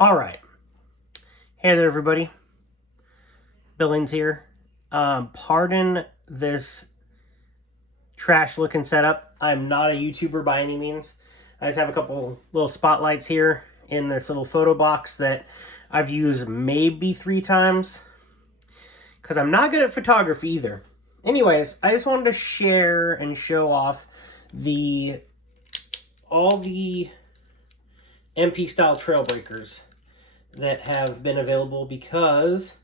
All right. Hey there, everybody. Billings here. Pardon this trash-looking setup. I'm not a YouTuber by any means. I just have a couple little spotlights here in this little photo box that I've used maybe 3 times because I'm not good at photography either. Anyways, I just wanted to share and show off all the MP style Trailbreakers that have been available because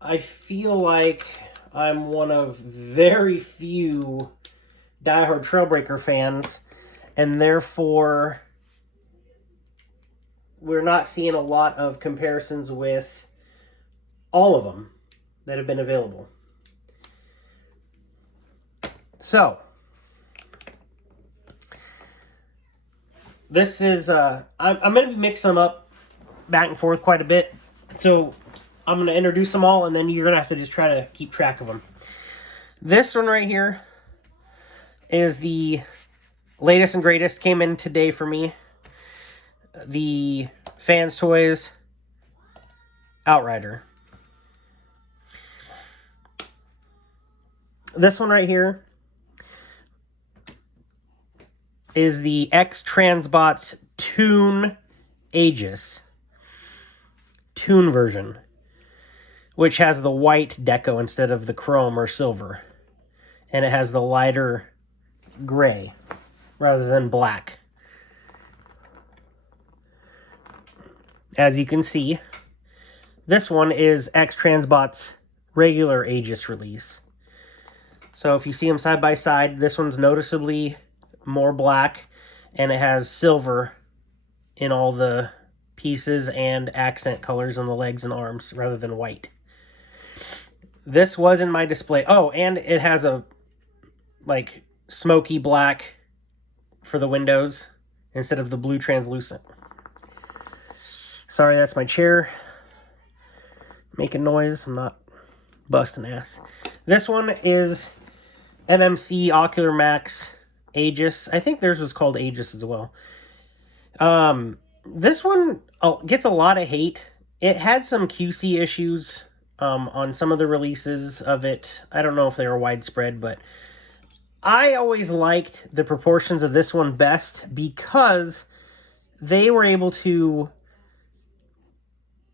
I feel like I'm one of very few diehard Trailbreaker fans, and therefore we're not seeing a lot of comparisons with all of them that have been available. So, this is, I'm going to mix them up back and forth quite a bit. So, I'm going to introduce them all, and then you're going to have to just try to keep track of them. This one right here is the latest and greatest. Came in today for me. The Fans Toys Outrider. This one right here is the X-Transbots Toon Aegis. Toon version, which has the white deco instead of the chrome or silver. And it has the lighter gray rather than black. As you can see, this one is X-Transbot's regular Aegis release. So if you see them side by side, this one's noticeably more black, and it has silver in all the pieces and accent colors on the legs and arms rather than white. This was in my display. Oh, and it has a like smoky black for the windows instead of the blue translucent. Sorry, that's my chair making noise. I'm not busting ass. This one is MMC Ocular Max Aegis. I think theirs was called Aegis as well. This one gets a lot of hate. It had some QC issues on some of the releases of it. I don't know if they were widespread, but I always liked the proportions of this one best because they were able to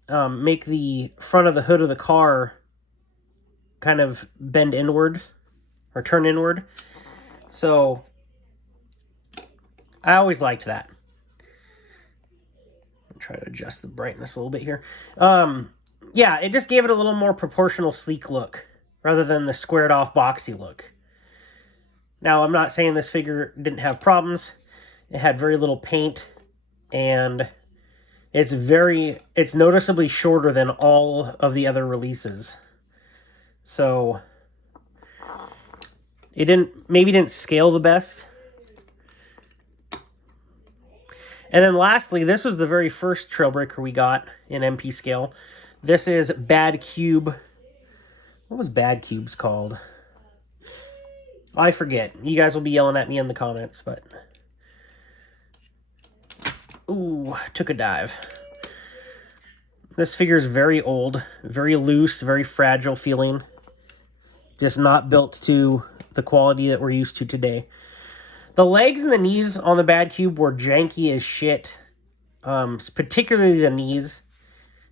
make the front of the hood of the car kind of bend inward or turn inward. So I always liked that. I'll try to adjust the brightness a little bit here. Yeah, it just gave it a little more proportional, sleek look rather than the squared off boxy look. Now, I'm not saying this figure didn't have problems. It had very little paint, and it's noticeably shorter than all of the other releases. So it maybe didn't scale the best. And then lastly, this was the very first Trailbreaker we got in MP scale. This is Bad Cube. What was Bad Cube's called? I forget. You guys will be yelling at me in the comments, but... Ooh, took a dive. This figure is very old, very loose, very fragile feeling. Just not built to the quality that we're used to today. The legs and the knees on the Bad Cube were janky as shit. Particularly the knees.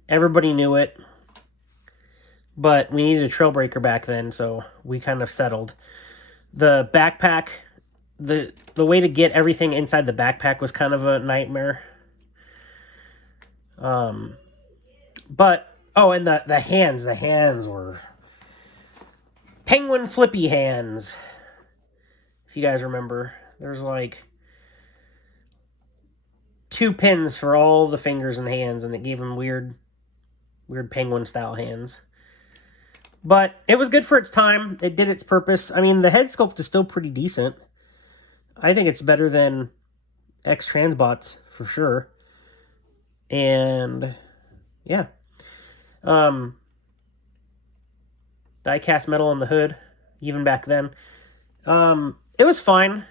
Everybody knew it. But we needed a Trailbreaker back then, so we kind of settled. The backpack, the way to get everything inside the backpack was kind of a nightmare. But, oh, and the hands were penguin flippy hands. If you guys remember, there's like 2 pins for all the fingers and hands, and it gave them weird penguin style hands. But it was good for its time. It did its purpose. I mean, the head sculpt is still pretty decent. I think it's better than X-Transbots for sure. And yeah. Die-cast metal on the hood, even back then. It was fine.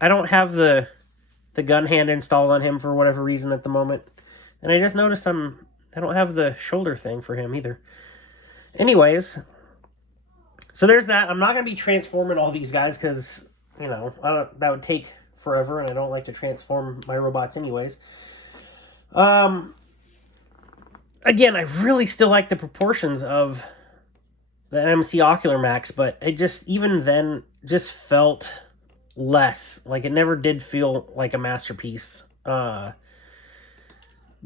I don't have the gun hand installed on him for whatever reason at the moment. And I just noticed I don't have the shoulder thing for him either. Anyways, so there's that. I'm not going to be transforming all these guys because, that would take forever, and I don't like to transform my robots anyways. Again, I really still like the proportions of the MC Ocular Max, but it just, even then, just felt less. Like, it never did feel like a masterpiece.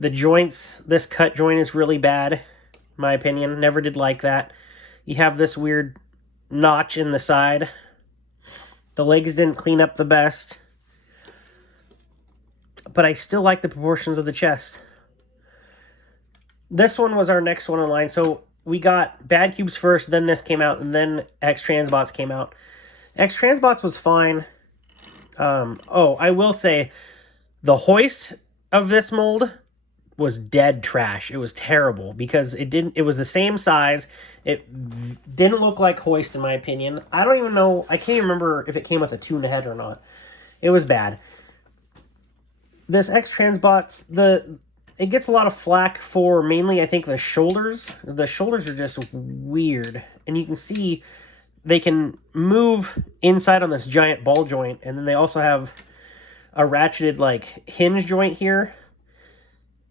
The joints, this cut joint is really bad, in my opinion. Never did like that. You have this weird notch in the side. The legs didn't clean up the best. But I still like the proportions of the chest. This one was our next one in line. So we got Bad Cubes first, then this came out, and then X Transbots came out. X Transbots was fine. I will say, the hoist of this mold was dead trash. It was terrible because it was the same size. It didn't look like hoist, in my opinion. I don't even know, I can't even remember if it came with a tune head or not. It was bad. This X Transbots, it gets a lot of flack for mainly, I think, the shoulders. The shoulders are just weird. And you can see they can move inside on this giant ball joint. And then they also have a ratcheted, like, hinge joint here.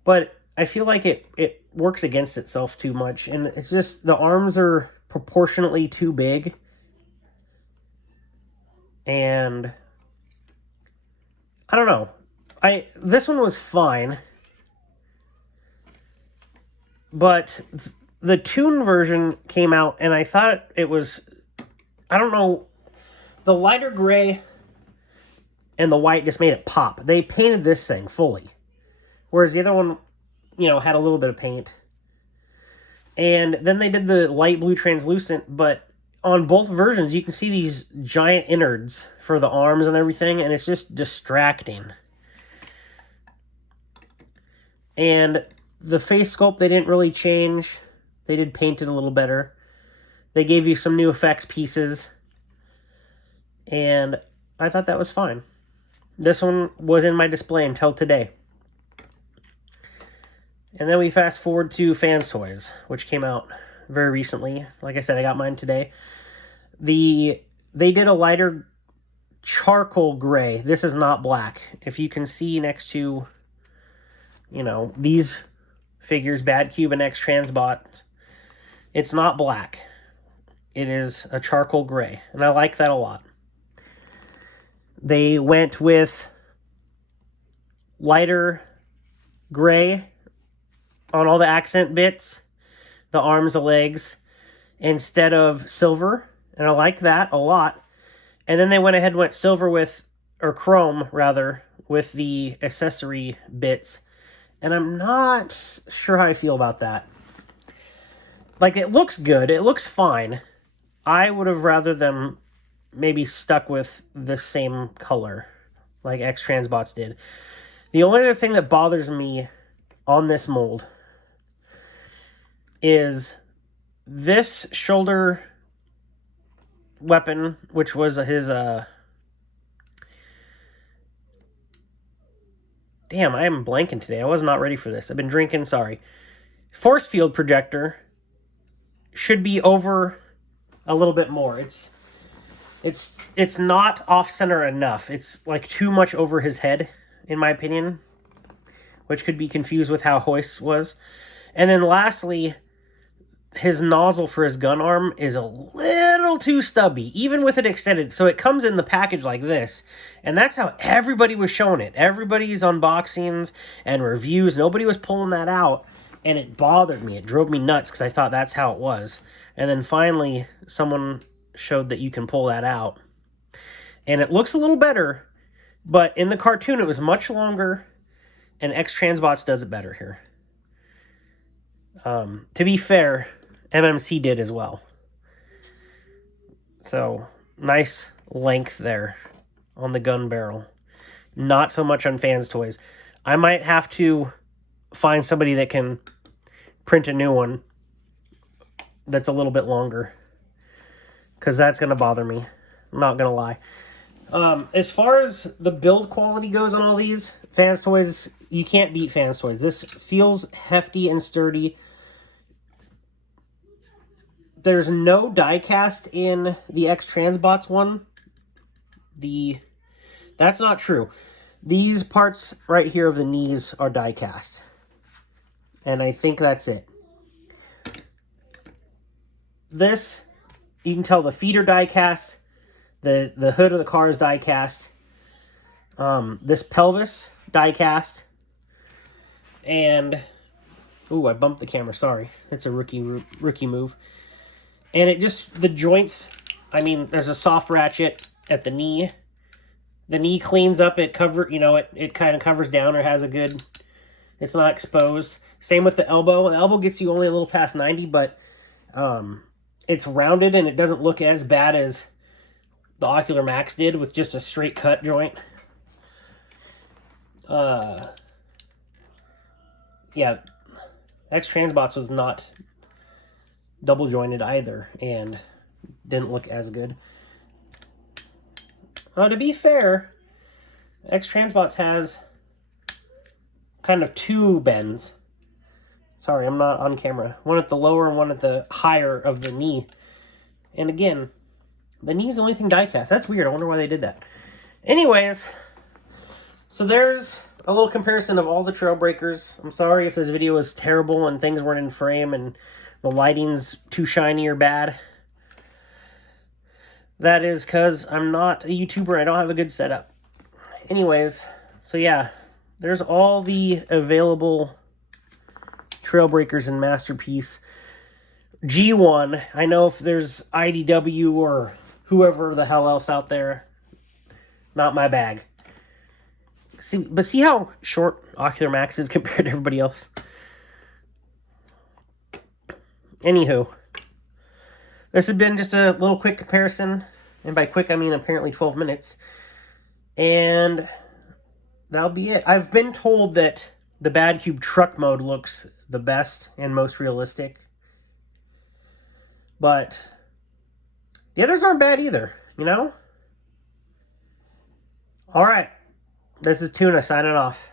But I feel like it works against itself too much. And it's just, the arms are proportionately too big. And I don't know. This one was fine. But the tune version came out, and I thought it was, I don't know, the lighter gray and the white just made it pop. They painted this thing fully. Whereas the other one, had a little bit of paint. And then they did the light blue translucent, but on both versions, you can see these giant innards for the arms and everything, and it's just distracting. And the face sculpt, they didn't really change. They did paint it a little better. They gave you some new effects pieces. And I thought that was fine. This one was in my display until today. And then we fast forward to Fans Toys, which came out very recently. Like I said, I got mine today. They did a lighter charcoal gray. This is not black. If you can see next to, these figures, Bad Cube and X Transbot, it's not black. It is a charcoal gray, and I like that a lot. They went with lighter gray on all the accent bits, the arms, the legs, instead of silver, and I like that a lot. And then they went ahead and went silver or chrome, rather, with the accessory bits. And I'm not sure how I feel about that. Like, it looks good. It looks fine. I would have rather them maybe stuck with the same color, like X Transbots did. The only other thing that bothers me on this mold is this shoulder weapon, which was his, damn, I am blanking today. I was not ready for this. I've been drinking, sorry. Force field projector should be over a little bit more. It's not off-center enough. It's like too much over his head, in my opinion, which could be confused with how Hoist was. And then lastly, his nozzle for his gun arm is a little too stubby, even with it extended. So it comes in the package like this, and that's how everybody was showing it. Everybody's unboxings and reviews, nobody was pulling that out, and it bothered me. It drove me nuts because I thought that's how it was. And then finally, someone showed that you can pull that out. And it looks a little better, but in the cartoon it was much longer, and X Transbots does it better here. To be fair, MMC did as well. So, nice length there on the gun barrel. Not so much on Fans Toys. I might have to find somebody that can print a new one that's a little bit longer, because that's going to bother me. I'm not going to lie. As far as the build quality goes on all these, Fans Toys, you can't beat Fans Toys. This feels hefty and sturdy. There's no die cast in the X Transbots one. That's not true. These parts right here of the knees are die cast. And I think that's it. This, you can tell the feet are die cast. The hood of the car is die cast. This pelvis, die cast. And, ooh, I bumped the camera, sorry. It's a rookie move. And it just, the joints, I mean, there's a soft ratchet at the knee. The knee cleans up, it kind of covers down or has a good, it's not exposed. Same with the elbow. The elbow gets you only a little past 90, but it's rounded and it doesn't look as bad as the Ocular Max did with just a straight cut joint. Yeah, X Transbots was not double jointed either and didn't look as good. To be fair, X Transbots has kind of two bends. Sorry, I'm not on camera. One at the lower and one at the higher of the knee. And again, the knee's the only thing die cast. That's weird. I wonder why they did that. Anyways, so there's a little comparison of all the Trailbreakers. I'm sorry if this video was terrible and things weren't in frame and the lighting's too shiny or bad. That is because I'm not a YouTuber and I don't have a good setup. Anyways, so yeah, there's all the available Trailbreakers and Masterpiece. G1, I know if there's IDW or whoever the hell else out there, not my bag. See how short Ocular Max is compared to everybody else? Anywho, this has been just a little quick comparison, and by quick I mean apparently 12 minutes, and that'll be it. I've been told that the Bad Cube truck mode looks the best and most realistic, but the others aren't bad either, you know? Alright, this is Tuna signing off.